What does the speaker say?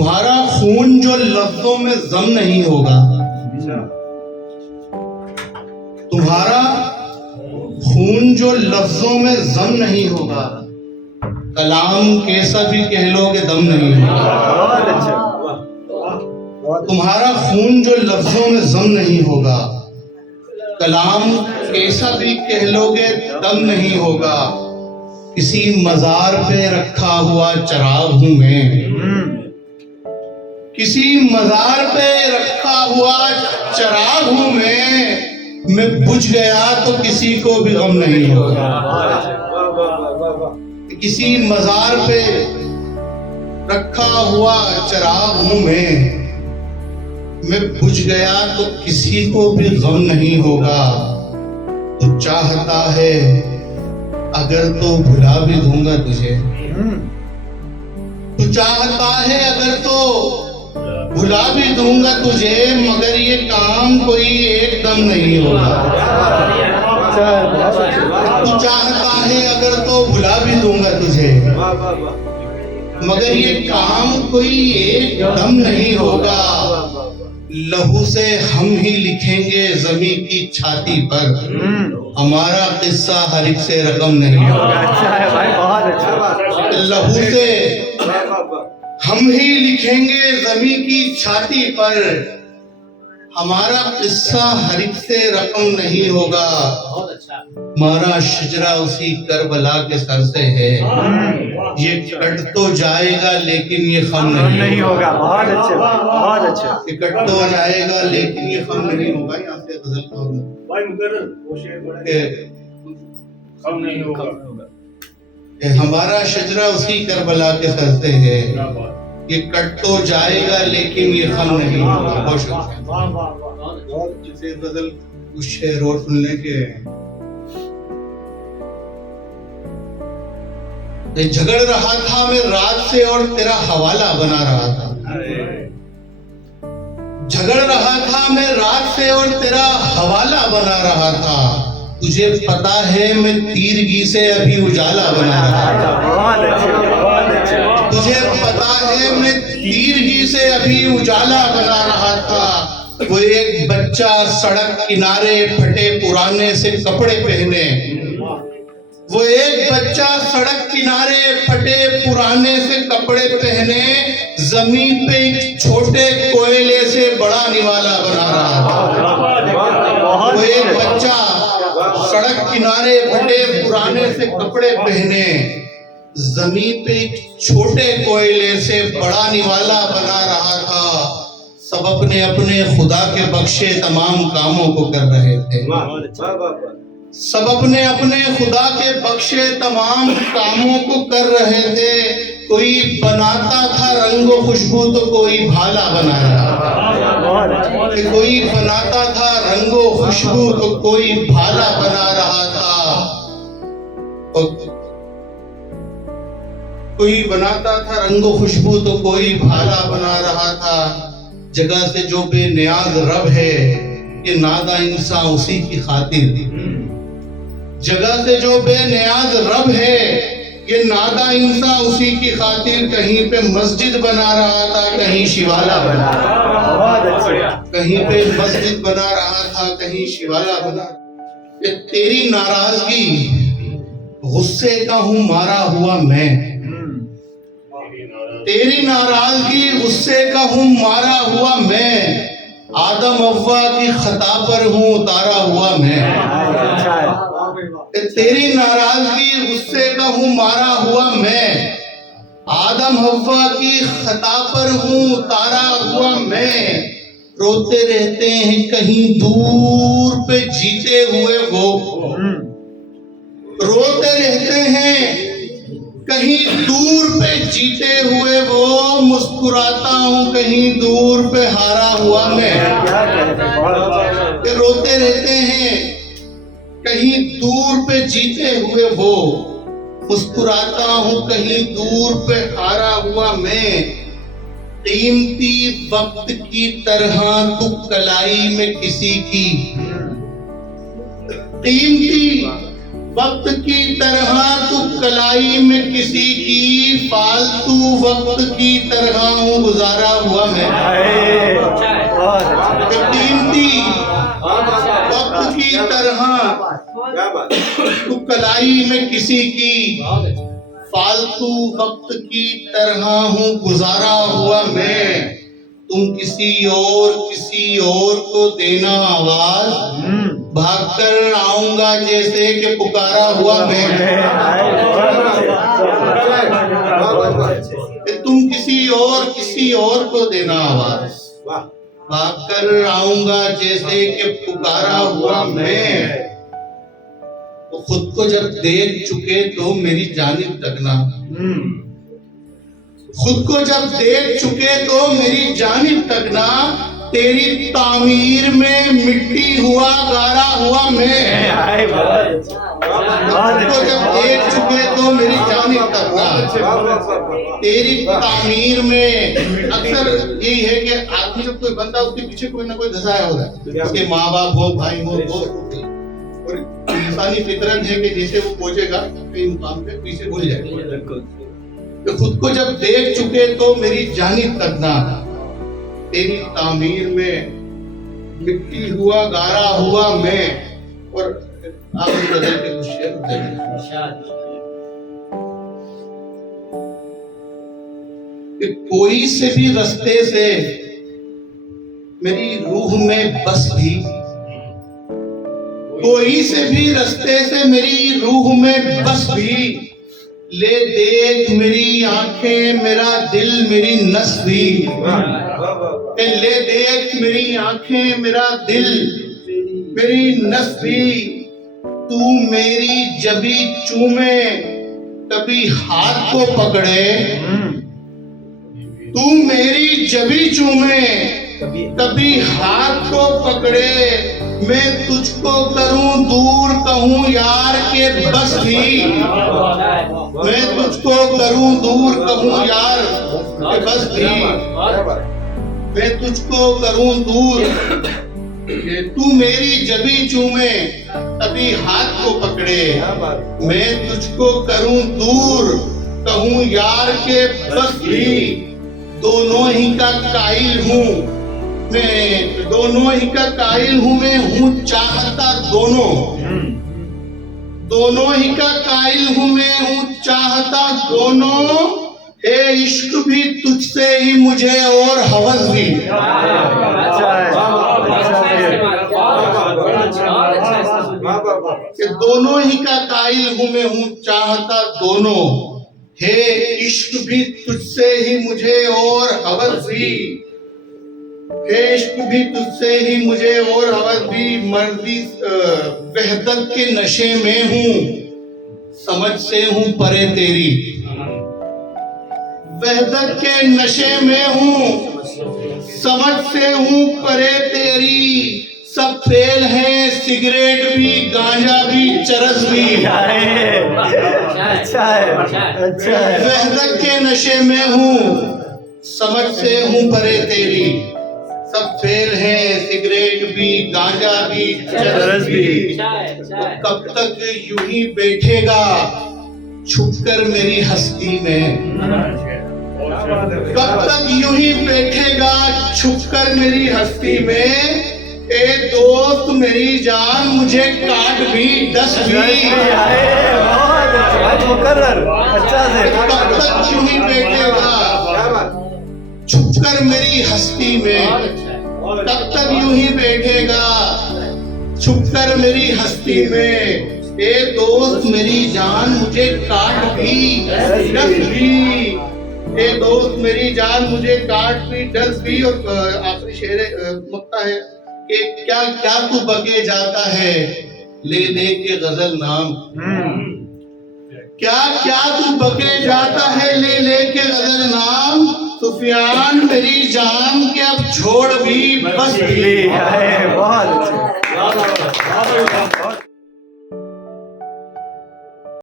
तुम्हारा खून जो लफ्जों में जम नहीं होगा, तुम्हारा खून जो लफ्जों में जम नहीं होगा, कलाम कैसा भी कह लोगे दम नहीं होगा। तुम्हारा खून जो लफ्जों में जम नहीं होगा, कलाम कैसा भी कह लोगे दम नहीं होगा। किसी मजार पे रखा हुआ चिराग हूं मैं, किसी मजार पे रखा हुआ चिराग हूं मैं बुझ गया तो किसी को भी गम नहीं होगा। किसी मजार पे रखा हुआ चिराग हूं मैं बुझ गया तो किसी को भी गम नहीं होगा। तो चाहता है अगर तो भुला भी दूंगा तुझे, तू चाहता है अगर तो भुला भी दूंगा तुझे, मगर ये काम कोई एकदम नहीं होगा। तू चाहता है अगर तो भुला भी दूंगा तुझे, मगर ये काम कोई एकदम नहीं होगा। लहू से हम ही लिखेंगे जमी की छाती पर, हमारा किस्सा हर एक से रकम नहीं होगा। अच्छा है भाई, बहुत अच्छा। लहू से हम ही लिखेंगे जमी की छाती पर, हमारा किस्सा हर एक से रकम नहीं होगा। हमारा शिजरा उसी करबला के सर से है, ये कट तो जाएगा लेकिन ये खम नहीं होगा। बहुत अच्छे, बहुत अच्छे। ये कट तो जाएगा लेकिन ये खम नहीं होगा। यहाँ से गजल का कम नहीं होगा। हमारा शिजरा उसी करबला के सर से है, ये कट तो जाएगा लेकिन ये खम नहीं होगा। बहुत शुक्रिया। जिसे गजल कुछ शेर और सुनने के झगड़ रहा था मैं रात से और तेरा हवाला बना रहा था। झगड़ रहा था मैं रात से और तेरा हवाला बना रहा था। तुझे पता है मैं तीरगी से अभी उजाला बना रहा था। तुझे पता है मैं तीरगी से अभी उजाला बना रहा था। वो एक बच्चा सड़क किनारे फटे पुराने से कपड़े पहने, वो एक बच्चा सड़क किनारे फटे पुराने से कपड़े पहने जमीन पे एक छोटे कोयले से बड़ा निवाला बना रहा था। वो एक बच्चा सड़क किनारे फटे पुराने से कपड़े पहने जमीन पे एक छोटे कोयले से बड़ा निवाला बना रहा था। सब अपने अपने खुदा के बख्शे तमाम कामों को कर रहे थे। सब अपने अपने खुदा के बख्शे तमाम कामों को कर रहे थे। कोई बनाता था रंगो खुशबू तो कोई भाला बना रहा था। कोई बनाता था रंगो खुशबू तो कोई भाला बना रहा था। कोई बनाता था रंगो खुशबू तो कोई भाला बना रहा था। जगह से जो बेनियाज रब है ये नादा इंसान उसी की खातिर, जगह से जो बेनियाज रब है ये नादा इंसान उसी की खातिर कहीं पे मस्जिद बना रहा था, कहीं शिवाला बना रहा था। कहीं पे मस्जिद बना रहा था, कहीं शिवाला बना। ये तेरी नाराजगी गुस्से का हूं मारा हुआ मैं, तेरी नाराजगी गुस्से का हूं मारा हुआ मैं। आदम अव्वा की खता पर हूं उतारा हुआ मैं। तेरी नाराजगी गुस्से का हूं मारा हुआ मैं। आदम हव्वा की खता पर हूं उतारा हुआ मैं। रोते रहते हैं कहीं दूर पे जीते हुए वो, रोते रहते हैं कहीं दूर पे जीते हुए वो। मुस्कुराता हूँ कहीं दूर पे हारा हुआ मैं। रोते रहते हैं कहीं दूर पे जीते हुए वो, मुस्कुराता हूँ कहीं दूर पे हारा हुआ मैं। कीमती वक्त की तरह तू कलाई में किसी की, कीमती वक्त की तरह तू कलाई में किसी की, फालतू वक्त की तरह हूँ गुजारा हुआ मैं। हाय, बहुत अच्छा। कीमती वक्त की तरह तू कलाई में किसी की, फालतू वक्त की तरह हूँ गुजारा हुआ मैं। तुम किसी और को देना आवाज, भागकर आऊंगा जैसे कि पुकारा हुआ मैं। कि तुम किसी और को देना आवाज, भागकर आऊंगा जैसे कि पुकारा हुआ मैं। तो खुद को जब देख चुके तो मेरी जानिब तकना, खुद को जब देख चुके तो मेरी जानिब तकना। तेरी तामीर में मिट्टी हुआ गारा हुआ मैं। खुद को जब देख चुके तो मेरी जानिब तकना। तेरी तामीर में अक्सर यही है कि आदमी जब कोई बंदा उसके पीछे कोई ना कोई धसाया होता है, उसके माँ बाप हो, भाई हो, दोस्त हो, और इंसानी फितरत है कि जैसे वो पहुंचेगा कहीं मुकाम पे पीछे भूल जाएगा। तो खुद को जब देख चुके तो मेरी जानिब तकना। तेरी तामीर में मिट्टी हुआ गारा हुआ मैं। और आप बदल के कुछ शेर कि कोई से भी रास्ते से मेरी रूह में बस भी, कोई से भी रास्ते से मेरी रूह में बस भी। ले देख मेरी आंखें मेरा दिल मेरी नस भी, ले देख मेरी आंखें मेरा दिल मेरी नस भी। तू मेरी जबी चूमे कभी हाथ को पकड़े, तू मेरी जबी चूमे कभी हाथ को पकड़े। मैं तुझको करूं दूर कहूं यार के बस भी, मैं तुझको करूं दूर कहूं यार के बस भी। मैं तुझको करूं दूर, तू मेरी जबी चूमे कभी हाथ को पकड़े। मैं तुझको करूं दूर कहूं यार के बस भी। दोनों ही का कायल हूँ मैं, दोनों ही का कायल हूँ मैं, हूँ चाहता दोनों। दोनों ही का कायल हूँ मैं, हूँ चाहता दोनों। हे इश्क भी तुझसे ही मुझे और हवस भी। कि दोनों ही का कायल हूँ मैं, हूँ चाहता दोनों। हे इश्क भी तुझसे ही मुझे और हवस भी, हे इश्क भी तुझसे ही मुझे और हवस भी। मर्जी वहदत के नशे में हूँ, समझ से हूँ परे तेरी। वहदत के नशे में हूँ, समझ से हूँ परे तेरी। सब फेल है सिगरेट भी, गांजा भी, चरस भी। अच्छा है, अच्छा है। वहदत के नशे में हूँ, समझ से हूँ परे तेरी। सब फेल है सिगरेट भी, गांजा भी, चरस भी। कब तक यूं ही बैठेगा छुपकर मेरी हस्ती में, कब तक यूं ही बैठेगा छुपकर मेरी हस्ती में। ए दोस्त मेरी जान मुझे काट भी डस भी। अच्छा से। कब तक यूं ही बैठेगा छुपकर मेरी हस्ती में, तब तक यूं ही बैठेगा छुपकर मेरी हस्ती में। ए दोस्त मेरी जान मुझे काट भी डस भी। ए दोस्त मेरी जान मुझे काट भी डस भी। और आखिरी शेर मक्ता है कि क्या क्या तू बके जाता है ले दे के गजल नाम। क्या क्या तू बके जाता है ले ले के गजल नाम। सुफियान मेरी जान के अब छोड़ भी बस भी। बहुत